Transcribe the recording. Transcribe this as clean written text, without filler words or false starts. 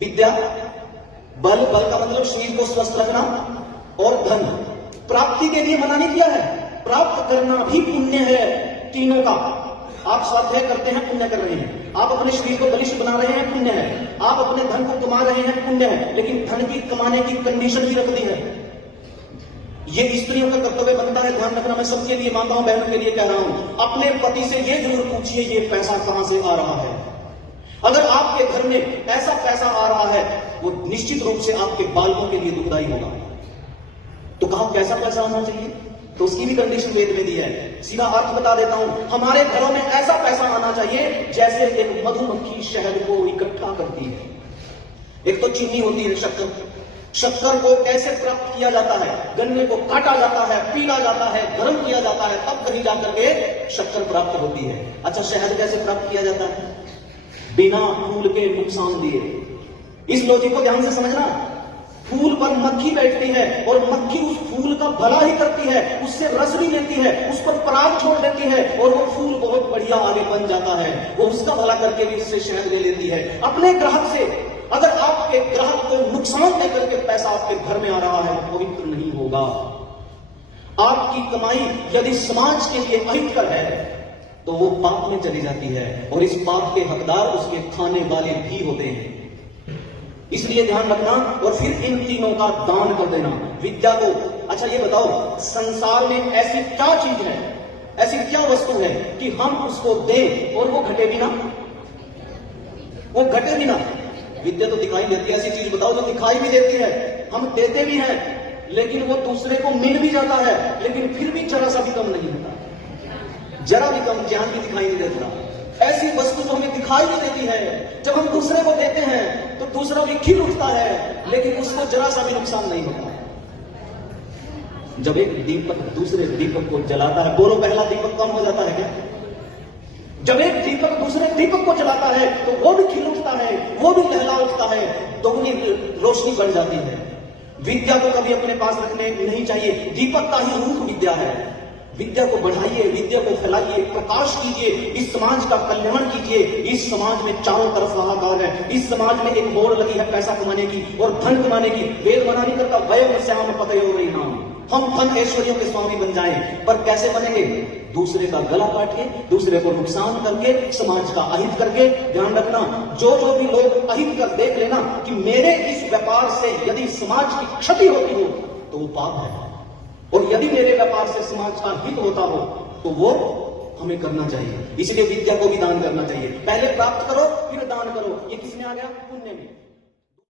विद्या, बल, बल का मतलब शरीर को स्वस्थ रखना, और धन प्राप्ति के लिए मना नहीं किया है। प्राप्त करना भी पुण्य है तीनों का। आप स्वाध्याय करते हैं, पुण्य कर रहे हैं। आप अपने शरीर को बलिष्ठ बना रहे हैं, पुण्य है। आप अपने धन को कमा रहे हैं, पुण्य है। लेकिन धन की कमाने की कंडीशन भी रख दी है। ये स्त्रियों का कर्तव्य बनता है, ध्यान रखना। मैं सबके लिए, माताओं बहनों के लिए कह रहा हूं, अपने पति से ये जरूर पूछिए ये पैसा कहां से आ रहा है। अगर आपके घर में ऐसा पैसा आ रहा है, वो निश्चित रूप से आपके बालकों के लिए दुखदायी होगा। तो कहां कैसा पैसा आना चाहिए, तो उसकी भी कंडीशन वेद में दी है। सीधा अर्थ बता देता हूं, हमारे घरों में ऐसा पैसा आना चाहिए जैसे एक मधुमक्खी शहद को इकट्ठा करती है। एक तो चीनी होती है, शक्कर। शक्कर को कैसे प्राप्त किया जाता है? गन्ने को काटा जाता है, पीला जाता है, गर्म किया जाता है, तब कहीं जाकर के शक्कर प्राप्त होती है। अच्छा, शहद कैसे प्राप्त किया जाता है? बिना फूल के नुकसान दिए। इस लॉजिक को ध्यान से समझना। फूल पर मक्खी बैठती है और मक्खी उस फूल का भला ही करती है, उससे रस भी लेती है, उस पर पराग छोड़ देती है और वो फूल बहुत बढ़िया आगे बन जाता है। वो उसका भला करके भी उससे शहद ले लेती है अपने ग्राहक से। अगर आपके ग्राहक को नुकसान देकर के पैसा आपके घर में आ रहा है, वो पवित्र नहीं होगा। आपकी कमाई यदि समाज के लिए अहितकर है तो वो पाप में चली जाती है, और इस पाप के हकदार उसके खाने वाले भी होते हैं। इसलिए ध्यान रखना, और फिर इन तीनों का दान कर देना। विद्या को, अच्छा ये बताओ, संसार में ऐसी क्या चीज है, ऐसी क्या वस्तु है कि हम उसको दें और वो घटे भी ना, वो घटे भी ना। विद्या तो दिखाई देती है, ऐसी चीज बताओ जो दिखाई भी देती है, हम देते भी हैं, लेकिन वो दूसरे को मिल भी जाता है, लेकिन फिर भी जरा सा भी कम नहीं होता, जरा भी कम ज्ञान भी दिखाई नहीं देता। ऐसी वस्तु जो हमें दिखाई नहीं देती है, जब हम दूसरे को देते हैं तो दूसरा भी खिल उठता है, लेकिन उसको जरा सा भी नुकसान नहीं होता। जब एक दीपक दूसरे दीपक को जलाता है, बोलो पहला दीपक कम हो जाता है क्या? जब एक दीपक दूसरे दीपक को जलाता है तो वो भी खिल उठता है, वो भी लहला उठता है, दोगुनी रोशनी बढ़ जाती है। विद्या को कभी अपने पास रखने नहीं चाहिए। दीपक का ही रूप विद्या है। विद्या को बढ़ाइए, विद्या को फैलाइए, प्रकाश कीजिए, इस समाज का कल्याण कीजिए। इस समाज में चारों तरफ हाहाकार है। इस समाज में एक मोड़ लगी है पैसा कमाने की और धन कमाने की। वेद मना नहीं करता, वयम श्याम पतयो नाम, हम धन ऐश्वर्यों के स्वामी बन जाएं। पर कैसे बनेंगे? दूसरे का गला काट के, दूसरे को नुकसान करके, समाज का अहित करके। ध्यान रखना, जो भी लोग अहित कर देख लेना कि मेरे इस व्यापार से यदि समाज की क्षति होती हो तो वो पाप है, और यदि मेरे व्यापार से समाज का हित होता हो तो वो हमें करना चाहिए। इसलिए विद्या को भी दान करना चाहिए। पहले प्राप्त करो फिर दान करो। ये किसमें आ गया? पुण्य में।